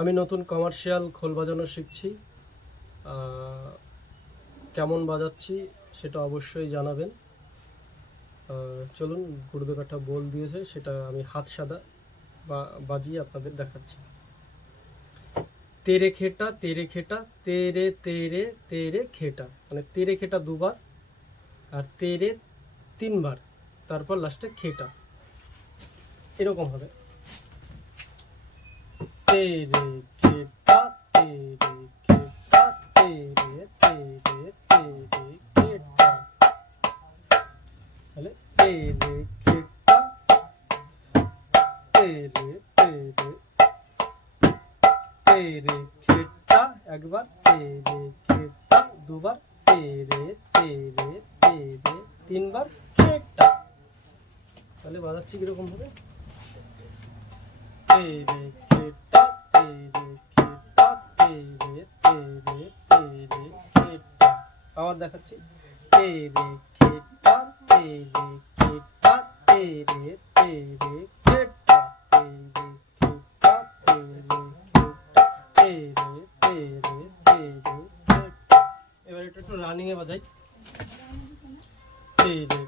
আমি নতুন কমার্শিয়াল খোল বাজানো শিখছি। কেমন বাজাচ্ছি সেটা অবশ্যই জানাবেন। চলুন, গুরুদো কাঠা বোল দিয়েছে, সেটা আমি হাত সাদা বাজিয়ে আপনাদের দেখাচ্ছি। তেরে খেটা তেরে খেটা তেরে তেরে তেরে খেটা, মানে তেরে খেটা দুবার আর তেরে তিনবার, তারপর লাস্টে খেটা, এরকম হবে। তেরে খেটা তেরে খেটা তেরে তেরে তেরে খেটা, তাহলে তেরে খেটা তেরে তেরে তেরে খেটা একবার, তেরে খেটা দুবার, তেরে তেরে তেরে তিনবার খেটা। তাহলে বাজাচ্ছি কিরকম হবে? তেরে খেটা তেরে খেটা তেরে তেরে তেরে খেটা। আবার দেখাচ্ছি। তেরে খেটা তেরে খেটা তেরে তেরে খেটা, তেরে খেটা তেরে খেটা তেরে তেরে তেরে খেটা। এবার এটা একটু রানিং এ বাজাই। তেরে